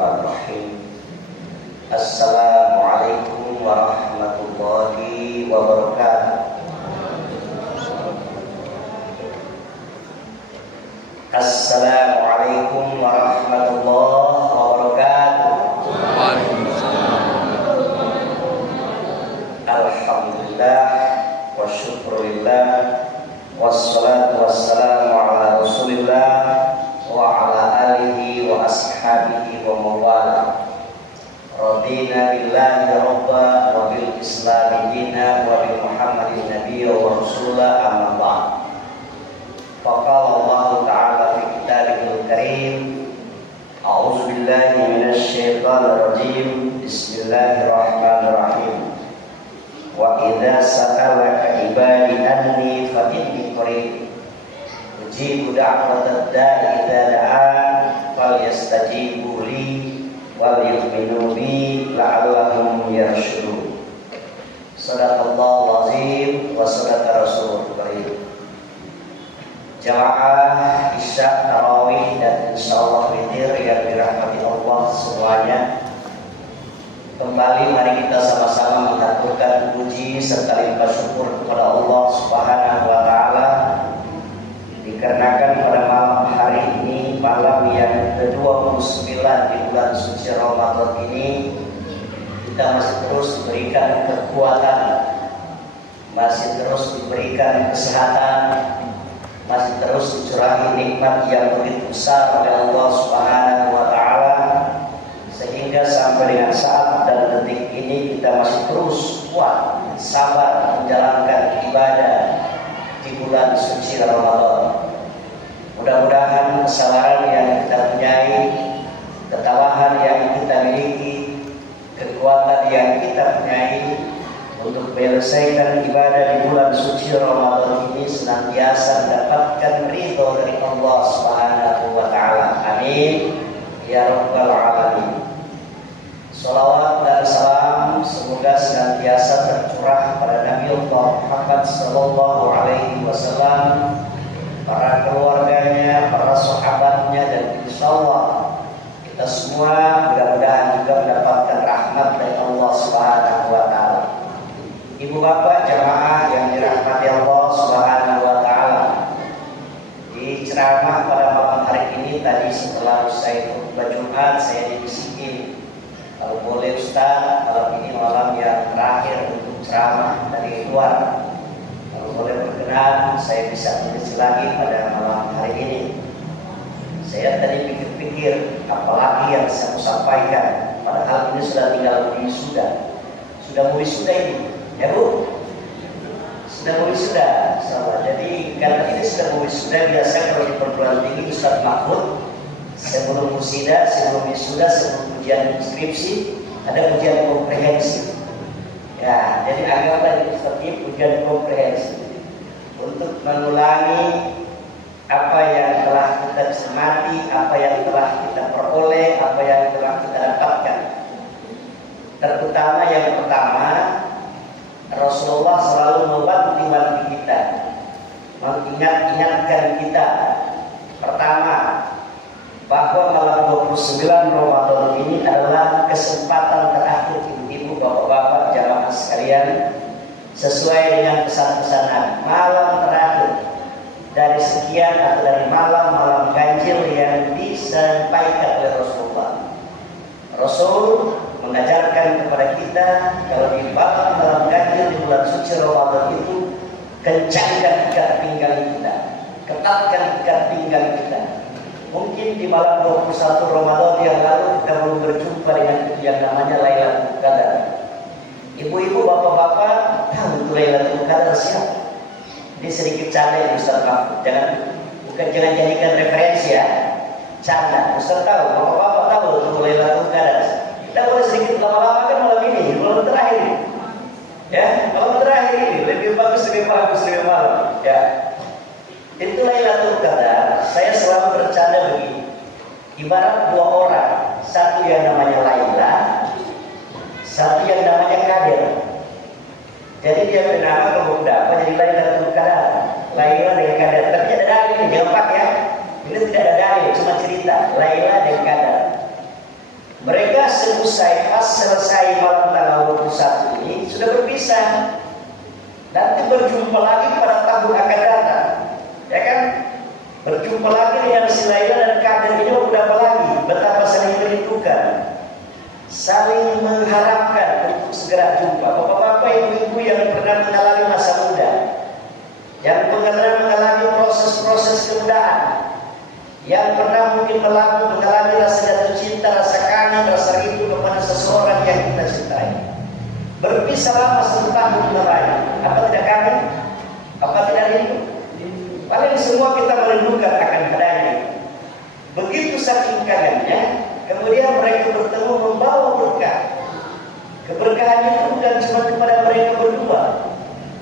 Bismillahirrahmanirrahim. Assalamualaikum warahmatullahi wabarakatuh. Assalamualaikum warahmatullahi wabarakatuh. Alhamdulillah wa syukurillah wassalatu wassalamu ala rasulillah wa ala alihi wa ashabihi wa mawala. Radina billahi rabba wa bil islami dina wa bi muhammadin nabiyya wa rasulah, amma ba'd. Faqala Allah ta'ala fi kitabihil karim, a'udzu billahi minasy syaithanir rajim, bismillahirrahmanirrahim. Wa idza sa'alaka ibadi anni fa inni qarib ujibu da'watad da'i idza da'an falyastajibu li wal yu'minu bi la'allahum yarshudun. Shadaqallahul azim wa shadaqa rasulul karim. Jamaah Isya, Tarawih, dan insyaallah witir yang dirahmati Allah semuanya, kembali mari kita sama-sama mengaturkan puji serta limpah syukur kepada Allah Subhanahu wa taala, dikarenakan pada malam hari ini, malam yang ke-29 di bulan suci Ramadan ini, kita masih terus diberikan kekuatan, masih terus diberikan kesehatan, masih terus dicurahi nikmat yang begitu besar oleh Allah Subhanahu wa taala, sehingga sampai dengan saat dan detik ini kita masih terus kuat, sabar menjalankan ibadah di bulan suci Ramadan. Mudah-mudahan kesabaran yang kita punyai, ketabahan yang kita miliki, kekuatan yang kita punyai untuk menyelesaikan ibadah di bulan suci Ramadan ini senantiasa mendapatkan ridho dari Allah Subhanahu wa taala. Amin ya rabbal alamin. Salawat dan salam semoga senantiasa tercurah pada Nabi Allah Muhammad sallallahu alaihi wasallam, para keluarganya, para sahabatnya, dan insyaallah kita semua mudah-mudahan juga mendapatkan rahmat dari Allah Subhanahu wa taala. Ibu bapak jamaah yang dirahmati Allah Subhanahu wa taala, di ceramah pada malam hari ini tadi setelah usai khutbah Jumat, saya dibisikin, kalau boleh Ustaz, malam ini malam yang terakhir untuk ceramah dari luar, kalau boleh berkenan saya bisa mengisi lagi pada malam hari ini. Saya tadi pikir-pikir apalagi yang saya mau sampaikan, padahal ini sudah tinggal wisuda. Sudah mau wisuda ini, ya Bu? Sudah mau wisuda. Jadi karena ini sudah mau wisuda, biasa kalau di perguruan tinggi Ustaz Mahfud, sebelum wisuda, sebelum ujian skripsi, ada ujian komprehensif. Ya, jadi anggaplah ini seperti ujian komprehensif untuk mengulangi apa yang telah kita cermati, apa yang telah kita peroleh, apa yang telah kita dapatkan. Terutama yang pertama, Rasulullah selalu mewanti-wanti kita, mengingat-ingatkan kita. Pertama, bahwa malam 29 Ramadan ini adalah kesempatan terakhir ibu-ibu, bapak-bapak, jamaah sekalian, sesuai dengan pesan-pesan Nabi. Malam terakhir dari sekian atau dari malam-malam ganjil yang disampaikan oleh Rasulullah. Rasul mengajarkan kepada kita kalau di malam ganjil di bulan suci Ramadan itu, kencangkan ikat pinggang kita, ketatkan ikat pinggang kita. Mungkin di malam 21 Ramadan yang lalu kita belum berjumpa dengan yang namanya Lailatul Qadar. Ibu-ibu, bapak-bapak tahu itu Lailatul Qadar siapa? Ini sedikit canda ya Ustaz Mahfud. Jangan jadikan referensi ya. Canda. Ustaz tahu, bapak-bapak tahu itu Lailatul Qadar. Kita boleh sedikit lama-lama kan malam ini, malam terakhir. Ya, malam terakhir ini lebih bagus malam. Ya. Itu Lailatul Qadar. Saya selalu bercanda begini. Ibarat dua orang, satu yang namanya Laila, satu yang namanya Qadir. Jadi dia bernama kemudian apa? Jadi Lailatul Qadar. Laila dan Qadir. Tapi ada dalil ini, jangan pak ya. Ini tidak ada dalil, cuma cerita. Laila dan Qadar. selesai, pas selesai malam tanggal 21 ini sudah berpisah. Nanti berjumpa lagi pada tahun akan datang, ya kan? Berjumpa lagi dengan si Laila dan Kadir ini berapa lagi? Betapa saling merindukan, saling mengharapkan untuk segera jumpa. Bapak-bapak, ibu-ibu yang pernah mengalami masa muda, yang pernah mengalami proses-proses kemudaan, yang pernah mungkin mengalami rasa jatuh cinta, rasa kangen, rasa rindu kepada seseorang yang kita cintai. Berpisah lama 1 tahun lamanya. Apa tidak kangen? Apa tidak rindu? Paling semua kita merindukan akan adanya. Begitu saking kangennya, kemudian mereka bertemu membawa berkah. Keberkahan itu bukan cuma kepada mereka berdua,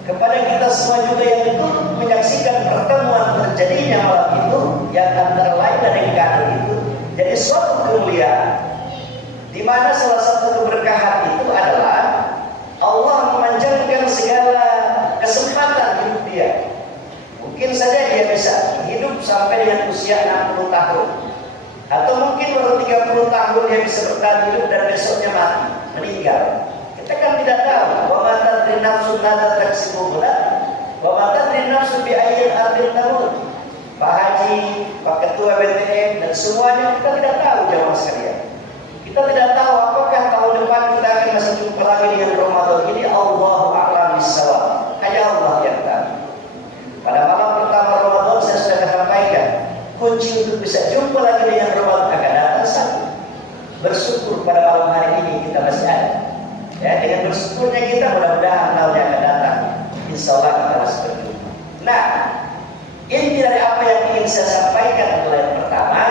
kepada kita semua juga yang itu menyaksikan pertemuan terjadinya malam itu, yang antara lain dan yang Kadir itu jadi suatu kemuliaan, di mana salah satu keberkahan itu adalah Allah memanjangkan segala kesempatan hidup dia. Mungkin saja dia bisa hidup sampai dengan usia 60 tahun, atau mungkin baru 30 tahun dia bisa bertahan hidup dan besoknya mati, meninggal. Kita kan tidak tahu. Wa ma tadri nafsun madza taksibu ghadan, wa ma tadri nafsun bi ayyi ardin tamut. Pak Haji, Pak Ketua BTN dan semuanya kita tidak tahu jamaah sekalian. Kita tidak tahu apakah tahun depan kita akan masih jumpa lagi dengan Ramadan ini. Allahu a'lam bissawab. Hanya Allah yang tahu. Pada malam pertama Ramadan saya sudah sampaikan, kunci untuk bisa jumpa lagi dengan Ramadan akan datang satu, bersyukur pada malam hari ini kita masih ada. Ya, dengan bersyukurnya kita mudah-mudahan tahunnya akan datang. Insya Allah kita masih berjumpa. Nah, inti dari apa yang ingin saya sampaikan adalah yang pertama,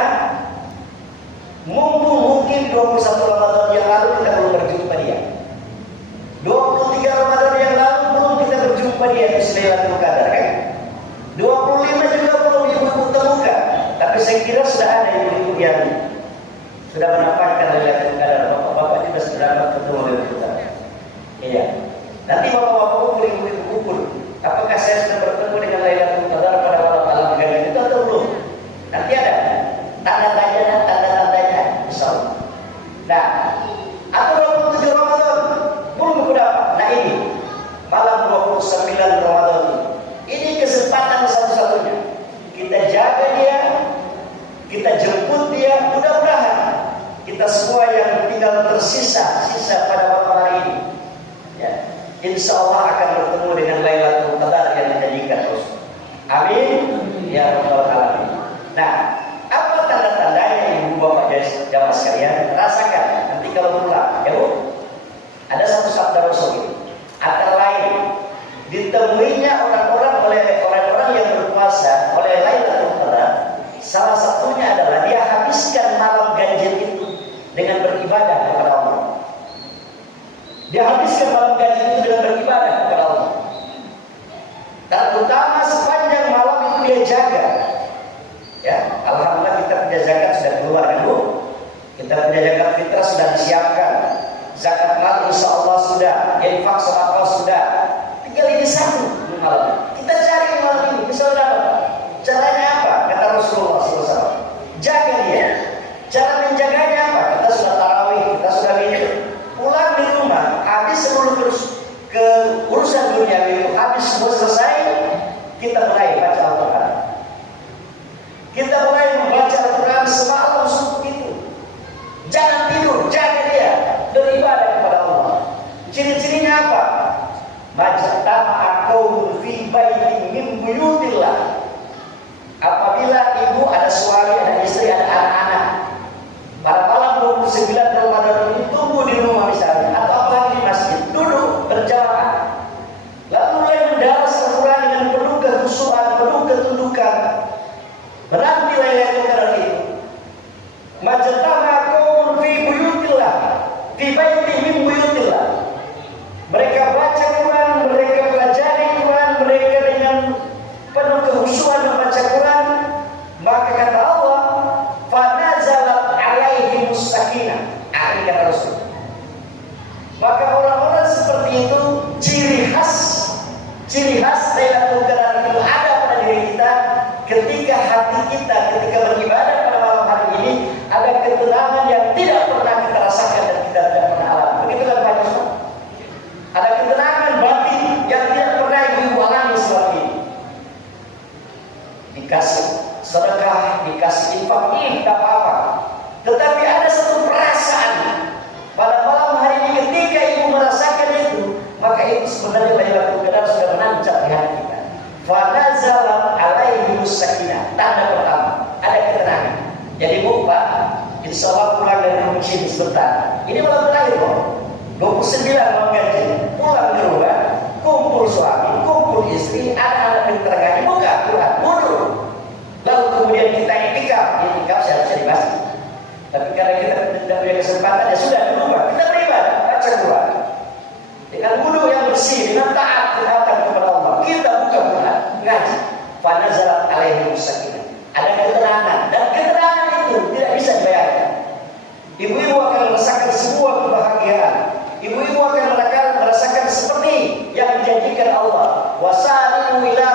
mumpung mungkin 21 Ramadan yang lalu kita belum berjumpa dia, 23 Ramadan yang lalu belum kita berjumpa dia di Lailatul Qadar, kan? 25 juga belum ibu-ibu temukan. Tapi saya kira sudah ada ibu-ibu yang sudah mendapatkan Lailatul Qadar. Bapak-bapak juga sudah dapat ketemu Lailatul Qadar. Iya. Nanti bapak-bapak ukur, ibu-ibu ukur, apakah saya sudah bertemu dengan Lailatul Qadar pada malam ganjil itu atau belum? Nanti ada tanda-tandanya, insyaallah. Nah, atau 27 Ramadan belum dapat. Nah ini malam 29 Ramadan ini kesempatan satu-satunya. Kita jaga dia, kita jemput dia. Mudah-mudahan kita semua yang tinggal tersisa pada malam hari ini, ya, insya Allah akan bertemu dengan Lailatul Qadar yang dijadikan Rasul. Amin ya rabbal alamin. Nah, apa tanda-tandanya ibu bapak jamaah sekalian? Rasakan nanti kalau pulang, ya Bu. Ada satu sabda Rasul antara lain, ditemuinya orang-orang yang berpuasa oleh Lailatul Qadar, salah satunya adalah dia habiskan malam ganjil itu dengan beribadah kepada Allah. Dia habiskan malam ganjil itu dengan beribadah kepada Allah. Terutama sepanjang malam itu dia jaga. Ya, alhamdulillah kita punya zakat sudah keluar, kan Bu? Kita punya zakat fitrah sudah disiapkan. Zakat mal insya Allah sudah, infak sedekah sudah. Tinggal ini satu malam. Kita cari malam ini, bisa dapat. Caranya apa? Kata Rasulullah SAW. Jaga dia. Cara menjaganya apa? Kita sudah tarawih, kita sudah witir. Pulang di rumah, habis seluruh ke urusan dunia itu, habis semua selesai, kita mulai baca Al-Quran. Kita mulai membaca Al-Quran semalam subuh itu. Jangan tidur, jaga dia, beribadah kepada Allah. Ciri-cirinya apa? Majtama'a qaumun fi baitin min buyutillah. Apabila ibu ada suami, ada istri, ada anak-anak, pada malam 29 Ramadan ini tunggu di rumah misalnya, atau apalagi di masjid, duduk berjamaah, lalu mulai mendaras Al-Quran dengan penuh kekhusyuan, penuh ketundukan, menanti Lailatul Qadar itu. Majtama'a qaumun fi buyutillah, fi baitin min buyutillah. Mereka baca Quran, mereka pelajari Quran, mereka dengan penuh kehusuan membaca Quran, maka kata Allah, fanazalat alaihimus sakinah. Ini kata Rasul. Maka orang-orang seperti itu ciri khas Lailatul Qadar itu ada pada diri kita ketika hati kita ketika beribadah pada malam hari ini ada ketenangan yang tidak pernah kita rasakan dan kita Insya Allah pulang dari rumah sini sebentar. Ini malam terakhir kok. 29 malam gaji. Pulang di rumah, kumpul suami, kumpul istri, anak-anak pintar ngaji, buka Quran, mundur. Lalu kemudian kita itikaf seharusnya di masjid. Tapi karena kita tidak punya kesempatan, ya sudah di rumah kita beribadah, baca Quran. Dengan wudu yang bersih, dengan taat kepada Allah, kita buka Quran, ngaji. Fanazalat alaihim sakinah. Ada keterangan, dan keterangan itu tidak bisa dibayarkan. Ibu-ibu akan merasakan sebuah kebahagiaan. Ibu-ibu akan merasakan seperti yang dijanjikan Allah. Wasari'u ila